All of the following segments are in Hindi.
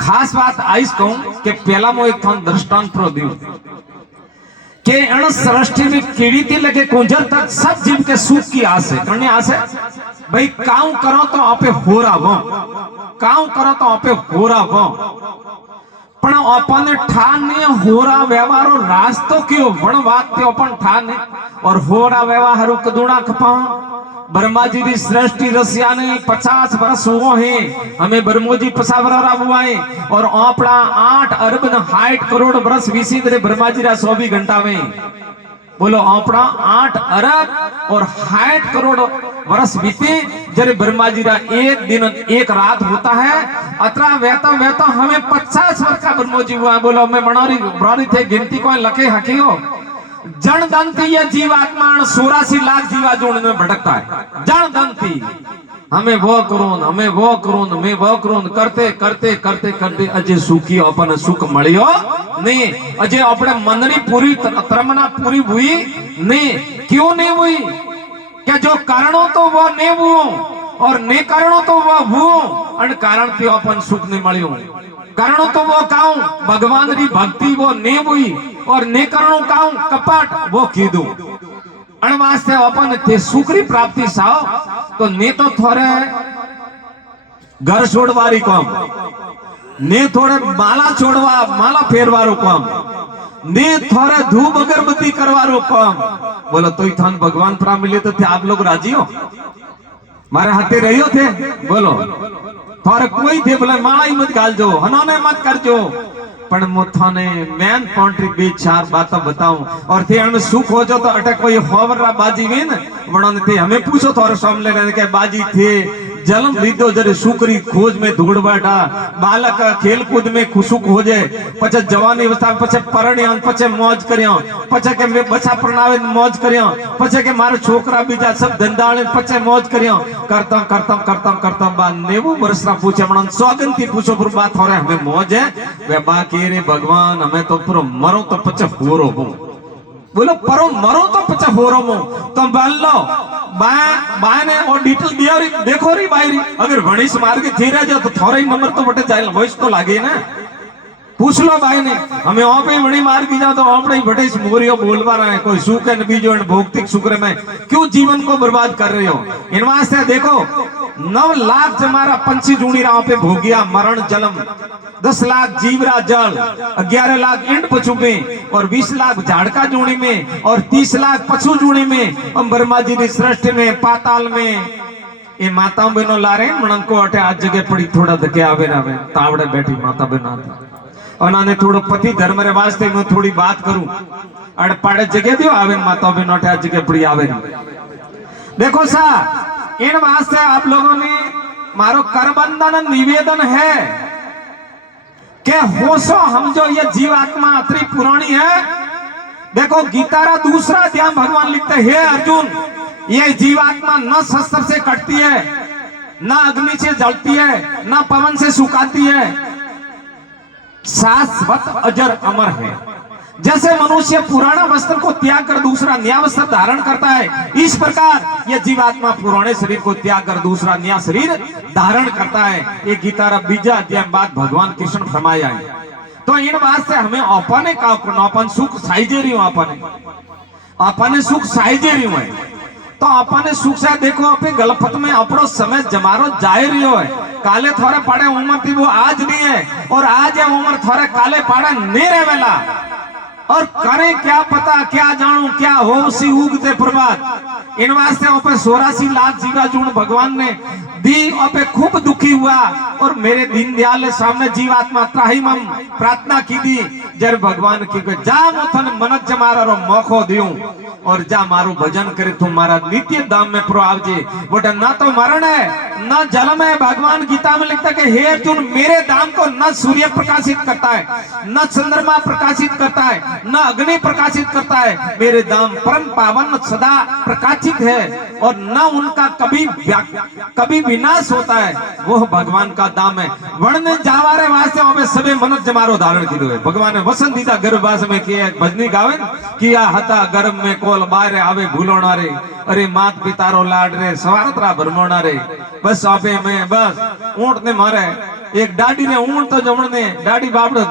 खास बात आइस कहूं कि पहला मो एक थान दृष्टांत प्रो दियो के अण सृष्टि में कीड़ी थी लगे कुंजर तक सब जीव के सुख की आस है। करने आस है भाई काऊ करो तो आपे होरा वो, काऊ करो तो आपे होरा वो, पण अपन ठान ने होरा व्यवहारो रास्तो क्यों वण बात ते अपन ठान ने और होरा व्यवहारो कदुणा खपा ब्रह्मा जी की सृष्टि रसिया ने 50 वर्ष हुए हैं, हमें ब्रह्मो जी 50 वर्ष हुआ है और आपड़ा 8 अरब 60 करोड़ वर्ष विसी तेरे ब्रह्मा जी रा 24 घंटा में बोलो आपड़ा 8 अरब और 60 करोड़ वर्ष बीते जरे ब्रह्मा जी रा एक दिन एक रात होता है अतरा वहता वहता हमें 50 वर्ष का ब्रह्मो जी हुआ है। बोलो मैं बनारी थे गिनती को लखे हकी हो जन दंती ये जीवात्मा 84 लाख जीवा जोड़ में भटकता है। जन दंती हमें वो करून हमें वो करून मैं वो करून करते करते करते करते अजय सुखी अपन सुख मळियो नहीं, अजय अपने मनरी पूरी तमन्ना पूरी हुई नहीं। क्यों नहीं हुई? क्या जो कारणों तो वो नहीं हुओ और ने कारणों तो वो हुओ अन कारण थी अपन सुख नहीं मळियो। कारणों तो वो काऊ भगवान री भक्ति वो ने हुई और ने कारणों काऊ कपट वो कीधु अण वास्ते अपन ते सुखरी प्राप्ति साव तो ने तो थोड़े घर छोड़वारी काम ने थोड़े माला छोड़वा माला फेरवारो काम ने थोड़े धूप अगरबत्ती करवारो काम। बोलो तो थान भगवान प्राप्त मिले तो थे आप लोग राजी हो? मारे हाथे रहियो थे बोलो थोड़े कोई थे बोले माला ही मत गाल जो हनोने मत कर जो पण मोथाने मैन पॉइंट्री बे चार बात बताऊं और थे हमें सुख हो जो तो अटक कोई होवरा बाजी में वणन थे हमें पूछो थोड़े सामने रहने के बाजी थे जन्म लीधो जरे सुकरी खोज में धूड़बाटा बालक खेल कूद में खुशुक हो जाए पछे जवानी अवस्था पछे परण्या पछे मौज कर्यो पछे के मैं बच्चा परणावे मौज कर्यो पछे के मारे छोकरा बीजा सब धंधाळे पछे मौज कर्यो करता करता करता करता बा 90 वर्ष ना पूछे मन सौगन की पूछो पर बात हो रहे हमें मौज है वे बाकी रे भगवान हमें तो पूरा मरो तो पछे होरो हूं। बोलो परो मरो तो पछे होरो मो तो बोल लो बाय ने और डिटेल दिया री देखो री बाई री अगर वणिस मार के थी रह जाओ तो थोड़ा ही नंबर तो बटे जाए वॉइस तो लागे ना पूछ लो भाई ने हमें वहां पे वणी मार की जाओ तो अपने ही बटे मोरियो बोलवा रहे हैं कोई सुख है बीजो भौतिक शुक्र में क्यों जीवन को बर्बाद कर रहे हो। इन वास्ते देखो 9 लाख जमारा पंछी जूनी राह पे भोगिया मरण जन्म 10 लाख जीवरा जल 11 लाख इंड पशु में और 20 लाख झाड़का जूनी में और 30 लाख पशु जूनी में और ब्रह्मा जी की सृष्टि में पाताल में ये माताओं बहनों ला रहे मन को अटे आज जगह पड़ी थोड़ा धके आवे ना आवे तावड़े बैठी माता बहन और थोड़ो पति धर्म रे वास्ते मैं थोड़ी बात करूं अड़ पाड़े जगह दियो आवे माता बहनों अटे आज जगह पड़ी आवे देखो सा इन वास्ते आप लोगों ने मारो करबंधन निवेदन है के होशो हम जो ये जीवात्मा अतरी पुरानी है। देखो गीता रा दूसरा अध्याय भगवान लिखते हे अर्जुन ये जीवात्मा न शस्त्र से कटती है न अग्नि से जलती है न पवन से सुखाती है शाश्वत अजर अमर है। जैसे मनुष्य पुराना वस्त्र को त्याग कर दूसरा नया वस्त्र धारण करता है इस प्रकार यह जीवात्मा पुराने शरीर को त्याग कर दूसरा नया शरीर धारण करता है। ये गीता रा बीजा अध्याय बाद भगवान कृष्ण फरमाया है। तो इन वास्ते हमें अपने का अपन सुख साइजे रही अपने सुख साइजे रही है तो अपने सुख से देखो अपने गलफत में अपनो समय जमारो जाए रही है। काले थोड़े पाड़े उम्र थी वो आज नहीं है और आज है उम्र थोड़े काले पाड़े नहीं रहेला और करे क्या पता क्या जानू क्या हो सी उगते प्रभात। इन वास्ते अपने 84 लाख जीवा जून भगवान ने दी अपे खूब दुखी हुआ और मेरे दीनदयाल सामने जीवात्मा त्राही मम प्रार्थना की दी जर भगवान की जा मुथन मनत जमारा रो मौको दियो और जा मारू भजन करे तुम मारा नित्य दाम में प्रो आवजे बोटा ना तो मरण है न जन्म है। भगवान गीता में लिखता है हे अर्जुन मेरे दाम को न सूर्य प्रकाशित करता है न चंद्रमा प्रकाशित करता है न अग्नि प्रकाशित करता है। मेरे दाम परम पावन सदा प्रकाशित है और न उनका कभी विनाश होता है वो भगवान का दाम है। वर्ण जावारे वास्ते हमें सबे मनत जमारो धारण कीधो है। भगवान ने वसंतीता गर्भवास में किया भजनी गावे किया हता गर्भ में कोल बाहर आवे भूलोना रे अरे मात पितारो लाड रे सवारतरा भरमोना रे बस आपे में बस ऊंट ने मारे एक डाडी ने ऊण तो जमणे डाडी बापड़ो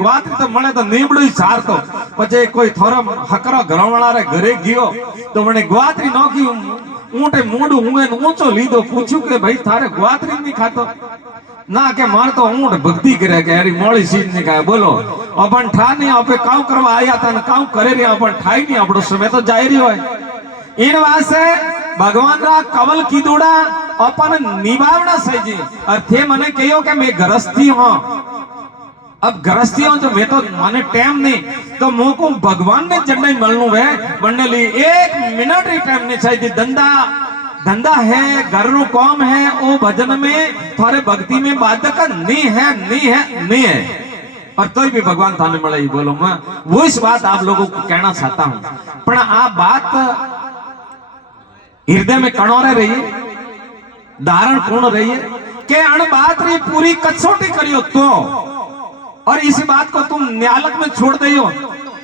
वात तो मळे तो नीबड़ी सारतो पछे कोई थोरो हकरो घरवाळा रे घरे गयो तो मने ग्वातरी नोकी ऊंटे मूंडू हुए ऊंचो लीधो पूछ्યું के भाई थारे ग्वातरी नहीं खातो ना के मार तो ऊंट भक्ति करे के अरे मोड़ी सीध नहीं खाए बोलो अपन ठा नहीं आपे काउ करवा आया था न काउ करे रे अपन ठाई नहीं आपड़ो समय तो जाई रही होय इन वास्ते भगवान रा कवल कीधोड़ा अपन निभावना सही जी और थे मने कहो के मैं गृहस्थी हूं अब गृहस्थी हूं जो मैं तो माने टाइम नहीं तो मोको भगवान ने जन्म मिलनु है बनने ली 1 मिनट ही टाइम नहीं चाहिए धंधा है घर रो काम है ओ भजन में थारे भक्ति में बाधक नहीं है और तो भी भगवान थाने मिले ही बोलो मैं वो इस बात आप लोगों को कहना चाहता हूं पर आप बात हृदय में कणोरे रहिए धारण पूर्ण रहिए के अण बात री पूरी कसौटी करियो तो और इसी बात को तुम न्यालक में छोड़ दियो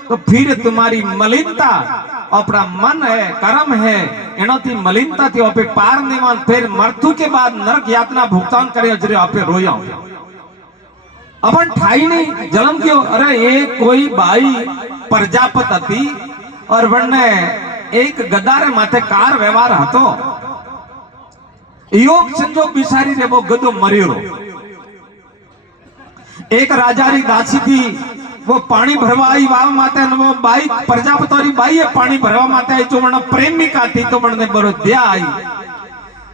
तो फिर तुम्हारी मलिनता अपना मन है कर्म है एनाथी मलिनता थी आपे पार नहीं फिर मृत्यु के बाद नरक यातना भुगतान करे जरे आपे रोया अपन ठाई नहीं जन्म क्यों अरे ये कोई बाई प्रजापत थी और वने एक गदारे माथे कार व्यवहार हतो योग संजोग बिसारी रे वो गदो मरियो एक राजारी दासी थी वो पानी भरवा आई वाव माते वो बाई प्रजापति बाई है पानी भरवा माते आई जो मन प्रेमिका थी तो मन ने बरो दिया आई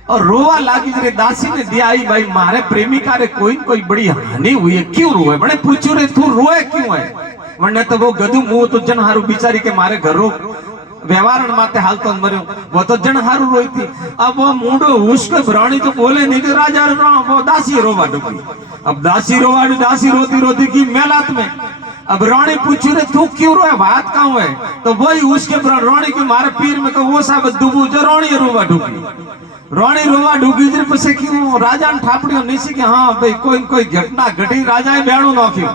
और रोवा लागी जरे दासी ने दिया आई भाई मारे प्रेमिका रे कोई बड़ी हानि हुई है क्यों रोए बने पूछो रे तू रोए क्यों है वरने तो वो गधु मुंह तो जन हारू बिचारी के मारे घर रो व्यवहार माते हाल तो मरियो वो तो जन हारू रोई थी अब वो मुंडो उसके ब्राणी तो बोले नहीं कि राजा वो दासी रोवा डुकी अब दासी रोती की मेलात में अब रानी पूछू रे तू क्यों रोए बात कहाँ है तो वही उसके रानी के मारे पीर में वो सब दुबू जो रानी रोवा ढूकी जर पसे क्यों राजा ने ठापड़ियो नहीं सी कि हाँ भाई कोई घटना घटी राजा बेणु नोख्यो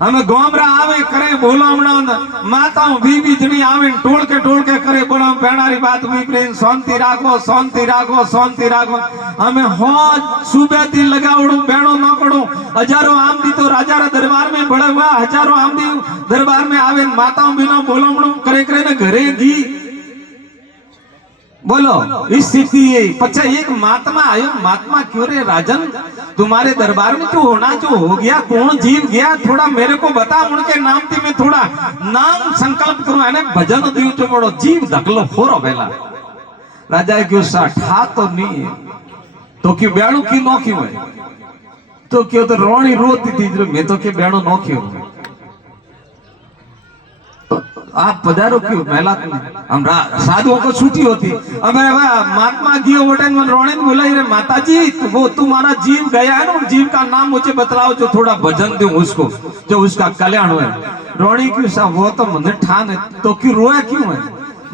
हमें गोमरा आवे करे बोलो हमना माताओं बीबी जनी आवे टोल के करे बोलो बेणारी बात भी प्रेम शांति राखो हमें हो सुबह दी लगावड़ू बेणो न कड़ू हजारों आमदी तो राजा रा दरबार में बड़े हुआ हजारों आमदी दरबार में आवे माताओं बिना बोलो करे न घरे गी बोलो इस स्थिति पचा एक महात्मा आयो महात्मा क्यों रे राजन तुम्हारे दरबार में जो होना जो हो गया कौन जीव गया थोड़ा मेरे को बता उनके नाम थी मैं थोड़ा नाम संकल्प करूं है भजन दियो जो बड़ो जीव धकलो होरो बेला राजा क्यों ठा तो नहीं है तो क्यों बेणु की नो क्यों है तो क्यों तो रोणी रोती थी मैं तो क्यों बेणु नो क्यों आप पधारो क्यों मेलात में हम साधुओं को छुट्टी होती हमारे महात्मा गियो वोटन में रोने बोला रे माताजी वो तुम्हारा जीव गया है ना जीव का नाम मुझे बतलाओ जो थोड़ा भजन दूं उसको जो उसका कल्याण हो रोनी क्यों सा वो तो मन ठान है तो क्यों रोया क्यों है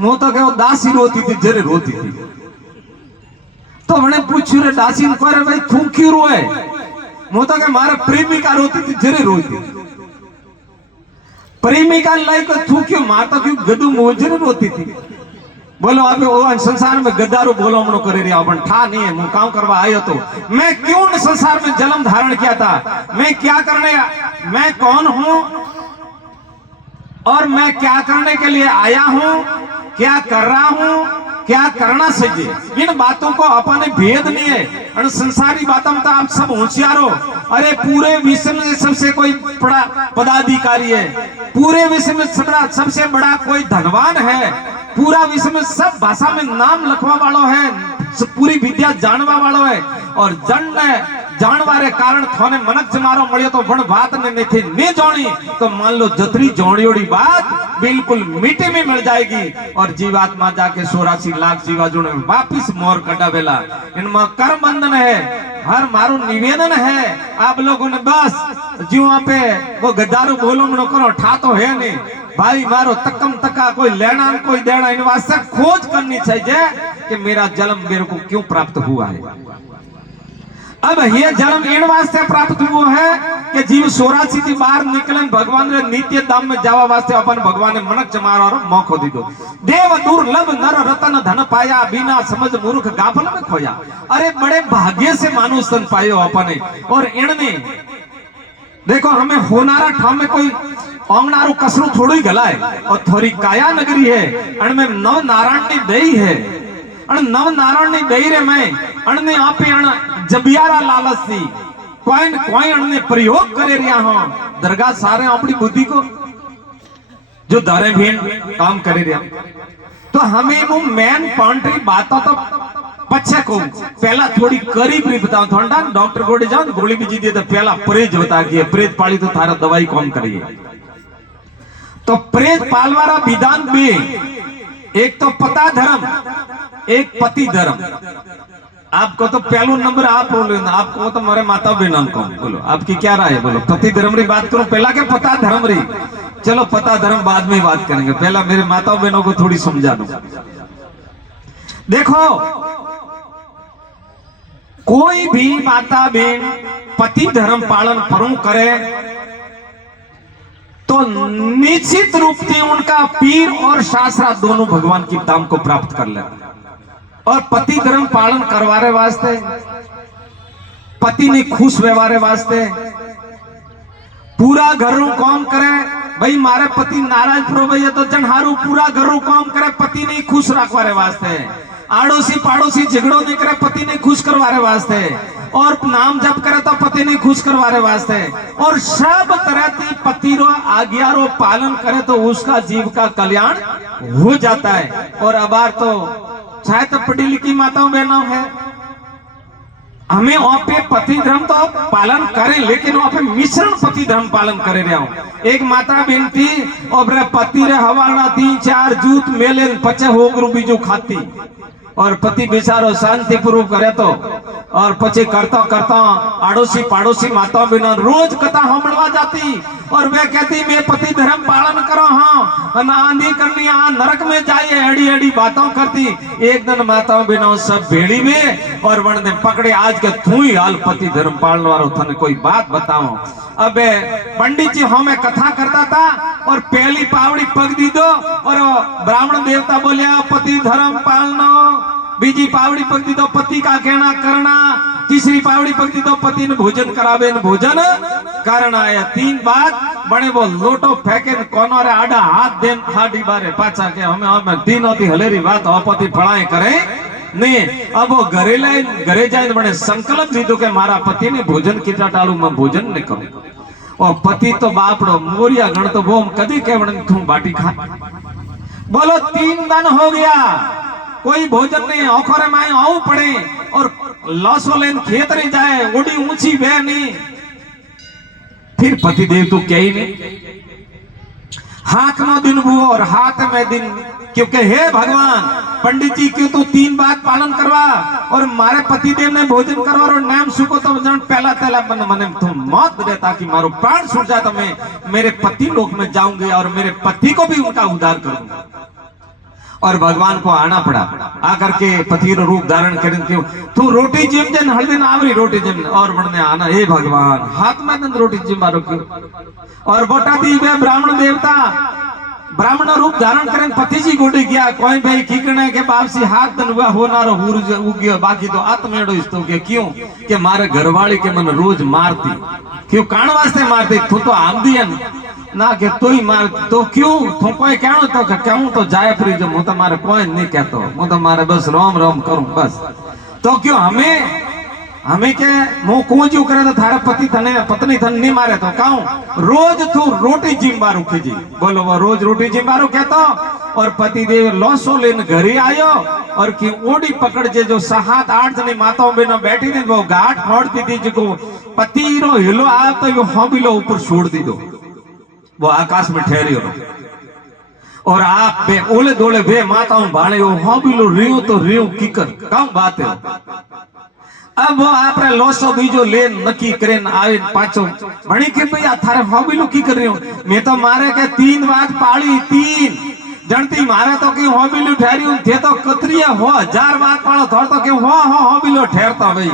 वो तो क्या दासी रोती थी जरे रोती थी तो मैंने पूछू रे दासी ने कह भाई तू क्यों रोए वो तो क्या मारा प्रेमिका रोती थी जरे रोती प्रेमिका लाइक थूक्यो मारता क्यों गदू मोजर रोती थी बोलो अबे वो संसार में गद्दारू बोलो मनो करे रिया अपन ठा नहीं है मैं काम करवा आयो तो मैं क्यों न संसार में जन्म धारण किया था मैं क्या करने मैं कौन हूं और मैं क्या करने के लिए आया हूं क्या कर रहा हूं क्या करना चाहिए इन बातों को अपने भेद नहीं है और संसारी बातों में तो आप सब होशियार हो अरे पूरे विश्व में सबसे कोई बड़ा पदाधिकारी है पूरे विश्व में सबसे बड़ा कोई धनवान है पूरा विश्व में सब भाषा में नाम लिखवा वालों है पूरी विद्या जानवा वालों है और जन जानवारे कारण थोने मनक जमारो मळ्यो तो पण बात ने नहीं थी नहीं जानी तो मान लो जतरी जोड़ियोड़ी बात बिल्कुल मिट्टी में मिल जाएगी और जीवात्मा जाके 84 लाख जीवाजुण में वापिस मोर कटावेला इनमें कर्म बंधन है हर मारू निवेदन है आप लोगों ने बस जीवा पे वो गद्दारू बोलो मनो करो ठा तो है नहीं भाई मारो तकम तका कोई लेना कोई देना इन वास्ते खोज करनी चाहिए कि मेरा जन्म मेरे को क्यों प्राप्त हुआ है अब ये जन्म इन वास्ते प्राप्त हुआ है कि जीव 84 थी बाहर निकले भगवान रे नित्य धाम में जावा वास्ते अपन भगवान ने मनक जमारो मौको दीदो। देव दुर्लभ नर रतन धन पाया, बिना समझ मूर्ख गाफल में खोया। अरे बड़े भाग्य से मानुष तन पायो अपने। और इनने देखो हमें होनारा ठाम में कोई ओंगनारू कसरू थोड़ी गला है, और थोड़ी काया नगरी है। अण में नव नारायण की दई है, अण नव नारायण की दई रे मैं अण ने आपे अण जबियारा लालच सी कोई अण ने प्रयोग करे रिया हो दरगाह सारे अपनी बुद्धि को जो दारे भेन काम करे रिया। तो हमें वो मेन पॉइंटरी बातों तो पछे को पहला थोड़ी करीब भी बताओ। थोड़ा डॉक्टर को जाओ गोली भी दे तो पहला परहेज बता के परहेज पाली तो थारा दवाई कौन करिए। तो परहेज पालवारा विधान भी एक तो पता धर्म, एक पति धर्म। आपको तो पहलू नंबर आप बोलो, आपको तो हमारे माता बहन को बोलो, आपकी क्या राय है बोलो। पति धर्म री बात करो पहला के पता धर्म री, चलो पता धर्म बाद में बात करेंगे, पहला मेरे माता बहनों को थोड़ी समझा दो। देखो कोई भी माता बहन पति धर्म पालन परम करे तो निश्चित रूप से उनका पीर और शास्त्रा दोनों भगवान की धाम को प्राप्त कर लेते। और पति धर्म पालन करवारे वास्ते, पति ने खुश व्यवहार वास्ते पूरा घर काम करे। भाई मारे पति नाराज प्रो भैया तो जनहारू पूरा घर काम करे, पति ने खुश रखवारे वास्ते। आड़ोसी पाड़ोसी झगड़ो नहीं करे, पति ने खुश करवारे वास्ते। और नाम जप करे तो पति ने खुश करवारे वास्ते। और सब तरह की पति रो आज्ञा रो पालन करे तो उसका जीव का कल्याण हो जाता है। और अबार तो चाहे तो पढ़ी लिखी माताओं बहनों है, हमें वहां पे पति धर्म तो पालन करें, लेकिन वहां पे मिश्रण पति धर्म पालन करे रहा हूं। एक माता बहन थी और पति रे हवाना 3-4 जूत मेले पचे होगरू बीजू खाती, और पति बेचारो शांति पूर्वक करे तो। और पचे करता करता आड़ोसी पाड़ोसी माता बहन रोज कथा हमड़वा जाती, और वे कहती मैं पति धर्म पालन करो हाँ आंधी करनी हाँ नरक में जाइए, एड़ी एड़ी बातों करती। एक दिन माताओं बहनों सब भेड़ी में और वण ने पकड़े, आज के तू ही हाल पति धर्म पालन वालों थने कोई बात बताओ। अब पंडित जी हमें कथा करता था और पहली पावड़ी पग दी दो और ब्राह्मण देवता बोलिया पति धर्म पालना, बीजी पावड़ी पग दी दो पति का कहना करना, तीसरी पावड़ी पग दी दो पति ने भोजन करावे भोजन करना है। 3 बात बड़े वो लोटो फेंके कोनो रे आडा हाथ देन हाडी बारे पाछा के हमें तीनों की हलेरी बात अपति फड़ाए करे नहीं। अब वो घरे जाए बड़े संकल्प लीधो के मारा पति ने भोजन कितना टालू मैं भोजन नहीं करूं। और पति तो बापड़ो मोरिया गण तो वो कदी के तू बाटी खा। बोलो 3 दिन हो गया कोई भोजन नहीं, औखरे में आऊ पड़े और लौसो लेन खेत रे जाए, ओडी ऊंची बह नहीं। फिर पति देव तो क्या ही नहीं, हाथ नो दिन वो और हाथ में दिन, क्योंकि हे भगवान पंडित जी क्यों तो 3 बात पालन करवा और मारे पति देव ने भोजन करवा और नाम सुको तो जन पहला तेला मने तुम मौत दे ताकि मारो प्राण छूट जाए, तो मैं मेरे पति लोक में जाऊंगी और मेरे पति को भी उनका उद्धार करूंगा। और भगवान को आना पड़ा, आकर के पति रूप धारण कर क्यों तू रोटी जिम जन हर दिन आवरी रोटी जिम और बढ़ने आना, हे भगवान हाथ में दिन रोटी जिम मारो क्यों। और बोटा दी ब्राह्मण देवता ब्राह्मण रूप धारण करें पति जी गोटी गया कोई भाई खीकने के बापसी हाथ दन हुआ होना रो उगियो, बाकी तो आत्मेड़ो इस तो के क्यों के मारे घरवाली के मन रोज मारती क्यों कान वास्ते मारती तू तो आमदी है ना के तू ही मार तो क्यों तो कोई कहूं तो कहूं तो जाए फ्री जो मैं तुम्हारे कोई नहीं कहता, मैं तुम्हारे बस रोम रोम करूं बस। तो क्यों हमें के मुंह कूंजू करे तो थारा पति थने पत्नी थन नहीं मारे तो कहूं रोज तू रोटी जिम मारू खीजी, बोलो वो रोज रोटी जिम मारू कहता। और पति देव लौसो लेन घरे आयो और की ओडी पकड़ जे जो 7-8 जनी माताओं बहनों बैठी थी वो गांठ फोड़ती थी जो पति रो हिलो आ तो वो हॉबिलो ऊपर छोड़ दी दो, वो आकाश में ठहरी हो। और आप बे ओले दोले बे माताओं भाले हो हॉबिलो रियो तो रियो कीकर काम बात है। अब वो आपरे लोसो बीजो लेन नकी करेन आवे पाछो भणी के भैया थारे हॉबिलो की कर रही हो, मैं तो मारे के 3 बात पाली 3 जनती मारे तो कि हॉबिलो ठहरी हूं थे तो कतरिया हो 1000 बात पालो थोड़ तो कि हो हॉबिलो ठहरता भाई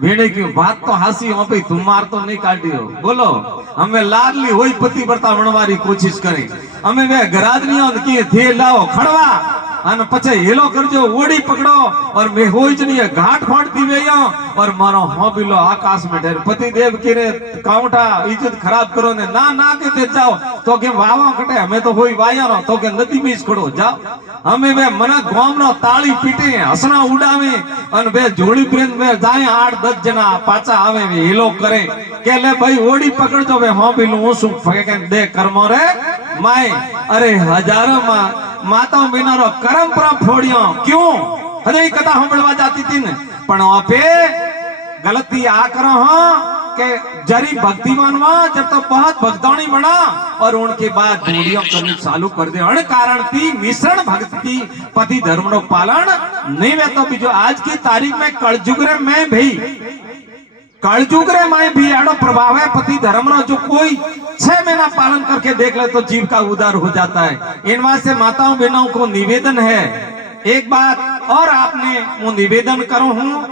भेड़े की बात तो हासी हो भाई, तुम मार तो नहीं काटी हो। बोलो हमें लाडली होई पति बरता वणवारी कोशिश करी, हमें वे गरादनियों की थे लाओ खड़वा अन पछे हेलो करजो, ओडी पकड़ो और मैं होई ज नहीं घाट फाड़ती वेयो और मारो हो बिलो आकाश में ढेर पति देव की रे काउंटा इज्जत खराब करो ने ना ना के दे जाओ तो के वावा कटे, हमें तो होई वायारो तो के नदी में खड़ो जाओ। हमें वे मना गाम नो ताली पीटे हसना उड़ावे अन वे जोड़ी प्रेम में जाए 8-10 जना पाचा आवे वे हेलो करे के ले भाई ओडी पकड़ जो वे हो बिलो सु फके दे कर्मो रे माए। अरे हजारों माताओं बिनारो परंपरा फोड़ियो क्यों हजे कथा सांभळवा जाती थी ने पण आपे गलती आ करो हो के जरी भक्तिमान हुआ जब तो बहुत भक्तौनी बना और उनके बाद दूरियों करनी चालू कर दे अण कारण थी मिश्रण भक्ति पति धर्म नो पालन नहीं वे तो बीजो आज की तारीख में कलयुग रे में भी कलयुग रे में भी एड़ो प्रभाव है पति धर्म नो जो कोई 6 महीना पालन करके देख ले तो जीव का उद्धार हो जाता है। इन वास्ते माताओं बहनों को निवेदन है एक बात और आपने वो निवेदन करो हूं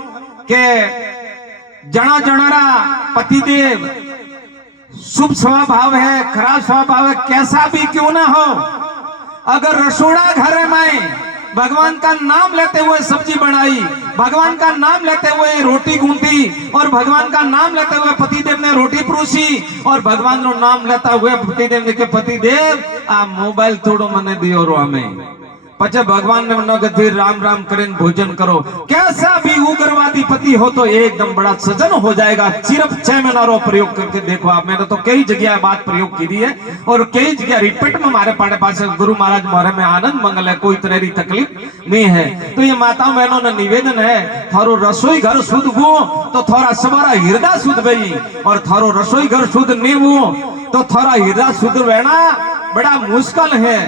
के जना जनारा पतिदेव शुभ स्वभाव है खराब स्वभाव है कैसा भी क्यों ना हो, अगर रसोड़ा घर में भगवान का नाम लेते हुए सब्जी बनाई, भगवान का नाम लेते हुए रोटी गूंथी और भगवान का नाम लेते हुए पतिदेव ने रोटी परोसी और भगवान नो नाम लेता हुए पतिदेव ने के पतिदेव आ मोबाइल थोड़ो मने दियो रो हमें पचे भगवान ने मनो के फिर राम राम करें भोजन करो, कैसा भी उग्रवादी पति हो तो एकदम बड़ा सजन हो जाएगा। सिर्फ 6 महीना रो प्रयोग करके देखो आप, मैंने तो कई जगह बात प्रयोग की है और कई जगह रिपीट में हमारे पाड़े पास गुरु महाराज मोहरे में आनंद मंगल है, कोई तरह की तकलीफ नहीं है। तो ये माताओं बहनों ने निवेदन है थारो रसोई घर शुद्ध हो तो थोड़ा सवारा हृदय शुद्ध गई और थारो रसोई घर शुद्ध नहीं हो तो थोड़ा हृदय शुद्ध रहना बड़ा मुश्किल है।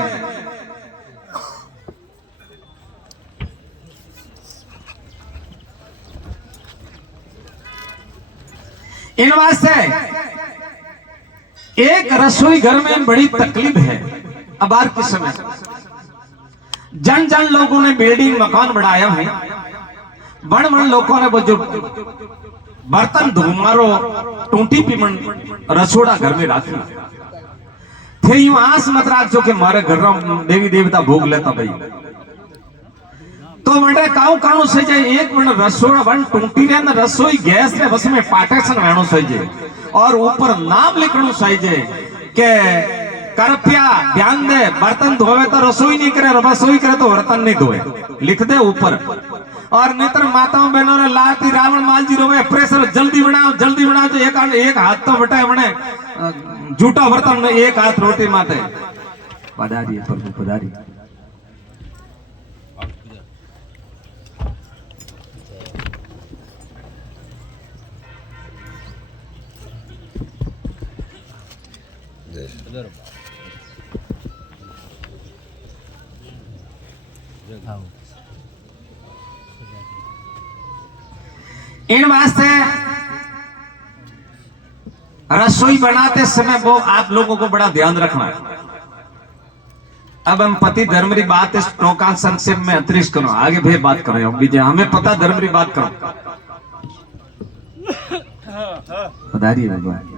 इन वास्ते एक रसोई घर में बड़ी तकलीफ है। अब आर के समय जन जन लोगों ने बिल्डिंग मकान बनाया है, बड़ बड़ लोगों ने वो जो बर्तन धुमारो टूटी पीमन रसोड़ा घर में राखी थे यूं आस मत राख जो कि मारे घर देवी देवता भोग लेता भाई तो मंडे काऊ काणो सही जाए एक मन रसोड़ा वन टूटी रे न रसोई गैस ने बस में पाटेशन रहनो सही जाए और ऊपर नाम लिखनो सही जाए के कृपया ध्यान दे बर्तन धोवे तो रसोई नहीं करे रसोई करे तो बर्तन नहीं धोए लिख दे ऊपर। और नेत्र माताओं बहनों ने लाती रावण माल जी रोवे प्रेशर जल्दी बनाओ तो एक हाथ तो बटाए बने झूठा बर्तन में एक हाथ रोटी माते पधारी प्रभु पधारी। इन वास्ते रसोई बनाते समय वो आप लोगों को बड़ा ध्यान रखना है। अब हम पति धर्म की बात इस टोका संक्षेप में अतिरिक्त करो, आगे भी बात करें हम बीजे हमें पता धर्म की बात करो। पधारिए भगवान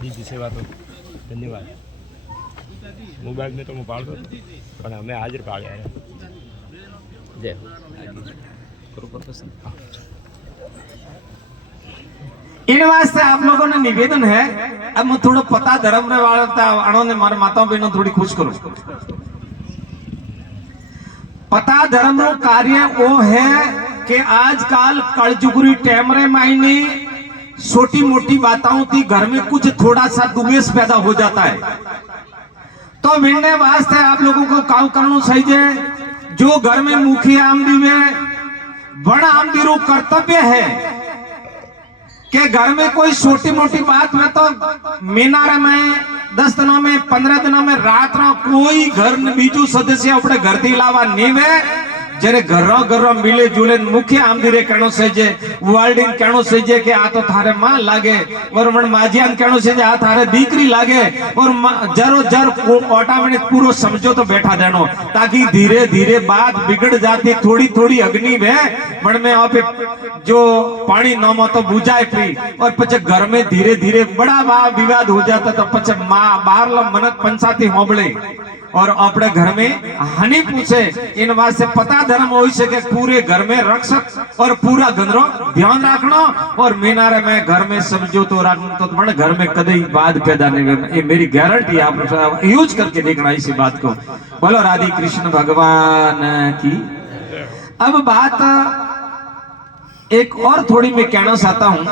दीदी सेवा तो धन्यवाद। मोबाइल में तो मैं पाल दो पर हमें हाजिर पा गया है। जय इन वास्ते आप लोगों ने निवेदन है अब मैं थोड़ा पता धर्म ने वाला ने मारे माताओं बहनों थोड़ी खुश करो। पता धर्म नो कार्य वो है कि आजकल कलजुगरी टैमरे मायने छोटी मोटी बातों थी घर में कुछ थोड़ा सा दुवेश पैदा हो जाता है तो मिलने वास्ते आप लोगों को काम करना चाहिए। जो घर में मुखी आमदी में बड़ा आमदी रो कर्तव्य है कि घर में कोई छोटी मोटी बात में तो महीना में 10 दिनों में 15 दिनों में रात रो कोई घर बीजू सदस्य अपने घर थी लावा नहीं वे जरे घरों घरों मिले जुले मुख्य आमदीरे कहनो से जे वाल्डिन कहनो से जे के आ तो थारे मां लागे और मन माजियान कहनो से जे आ थारे दीकरी लागे और जरो जर ऑटोमेटिक पूरो समझो तो बैठा देनो ताकि धीरे धीरे बात बिगड़ जाती थोड़ी थोड़ी अग्नि में मन में आप जो पानी नमो तो बुझाए फ्री और पचे घर में धीरे धीरे बड़ा विवाद हो जाता तो पचे मां बाहर मनक पंचायती होबले और अपने घर में हानि पूछे इन वास्ते पता धर्म हो सके पूरे घर में रक्षक और पूरा गंदरो ध्यान रखना और मीनारे में घर में समझो तो रखना तो तुम्हारे घर में कदे बात पैदा नहीं होगी ये मेरी गारंटी आप यूज करके देखना इसी बात को। बोलो राधे कृष्ण भगवान की। अब बात एक और थोड़ी मैं कहना चाहता हूं